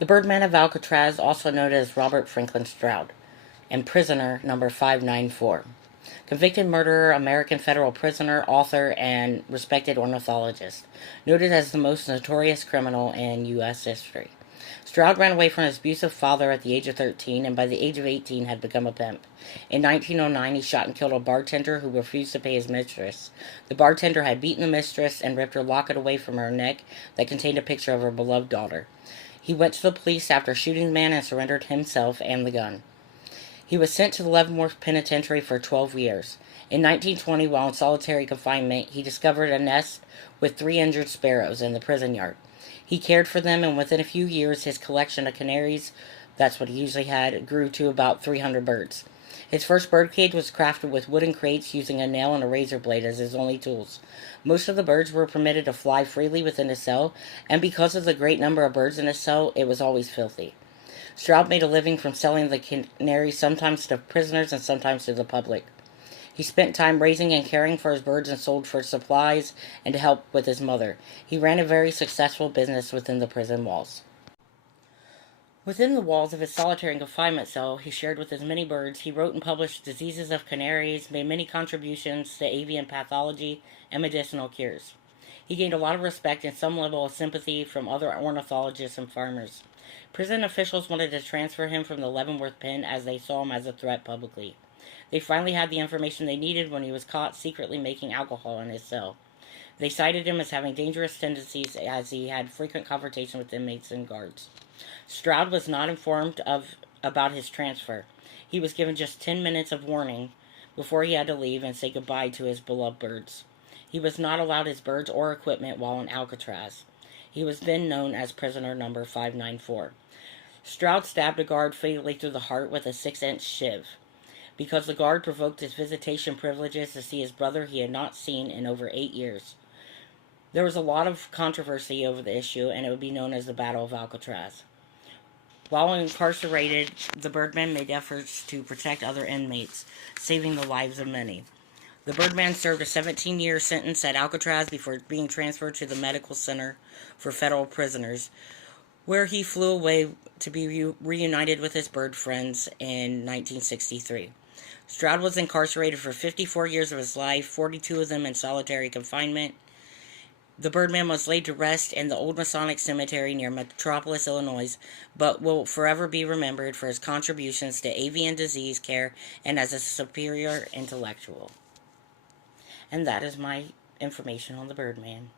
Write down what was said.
The Birdman of Alcatraz, also known as Robert Franklin Stroud, and prisoner number 594. Convicted murderer, American federal prisoner, author, and respected ornithologist. Noted as the most notorious criminal in U.S. history. Stroud ran away from his abusive father at the age of 13 and by the age of 18 had become a pimp. In 1909, he shot and killed a bartender who refused to pay his mistress. The bartender had beaten the mistress and ripped her locket away from her neck that contained a picture of her beloved daughter. He went to the police after shooting the man and surrendered himself and the gun. He was sent to the Leavenworth Penitentiary for 12 years. In 1920, while in solitary confinement, he discovered a nest with 3 injured sparrows in the prison yard. He cared for them, and within a few years, his collection of canaries, that's what he usually had, grew to about 300 birds. His first birdcage was crafted with wooden crates using a nail and a razor blade as his only tools. Most of the birds were permitted to fly freely within the cell, and because of the great number of birds in his cell, it was always filthy. Stroud made a living from selling the canaries sometimes to prisoners and sometimes to the public. He spent time raising and caring for his birds and sold for supplies and to help with his mother. He ran a very successful business within the prison walls. Within the walls of his solitary confinement cell, he shared with as many birds. He wrote and published Diseases of Canaries, made many contributions to avian pathology and medicinal cures. He gained a lot of respect and some level of sympathy from other ornithologists and farmers. Prison officials wanted to transfer him from the Leavenworth pen as they saw him as a threat publicly. They finally had the information they needed when he was caught secretly making alcohol in his cell. They cited him as having dangerous tendencies as he had frequent confrontation with inmates and guards. Stroud was not informed about his transfer. He was given just 10 minutes of warning before he had to leave and say goodbye to his beloved birds. He was not allowed his birds or equipment while in Alcatraz. He was then known as prisoner number 594. Stroud stabbed a guard fatally through the heart with a 6-inch shiv. Because the guard provoked his visitation privileges to see his brother he had not seen in over 8 years. There was a lot of controversy over the issue, and it would be known as the Battle of Alcatraz. While incarcerated, the Birdman made efforts to protect other inmates, saving the lives of many. The Birdman served a 17-year sentence at Alcatraz before being transferred to the Medical Center for Federal Prisoners, where he flew away to be reunited with his bird friends in 1963. Stroud was incarcerated for 54 years of his life, 42 of them in solitary confinement. The Birdman was laid to rest in the Old Masonic Cemetery near Metropolis, Illinois, but will forever be remembered for his contributions to avian disease care and as a superior intellectual. And that is my information on the Birdman.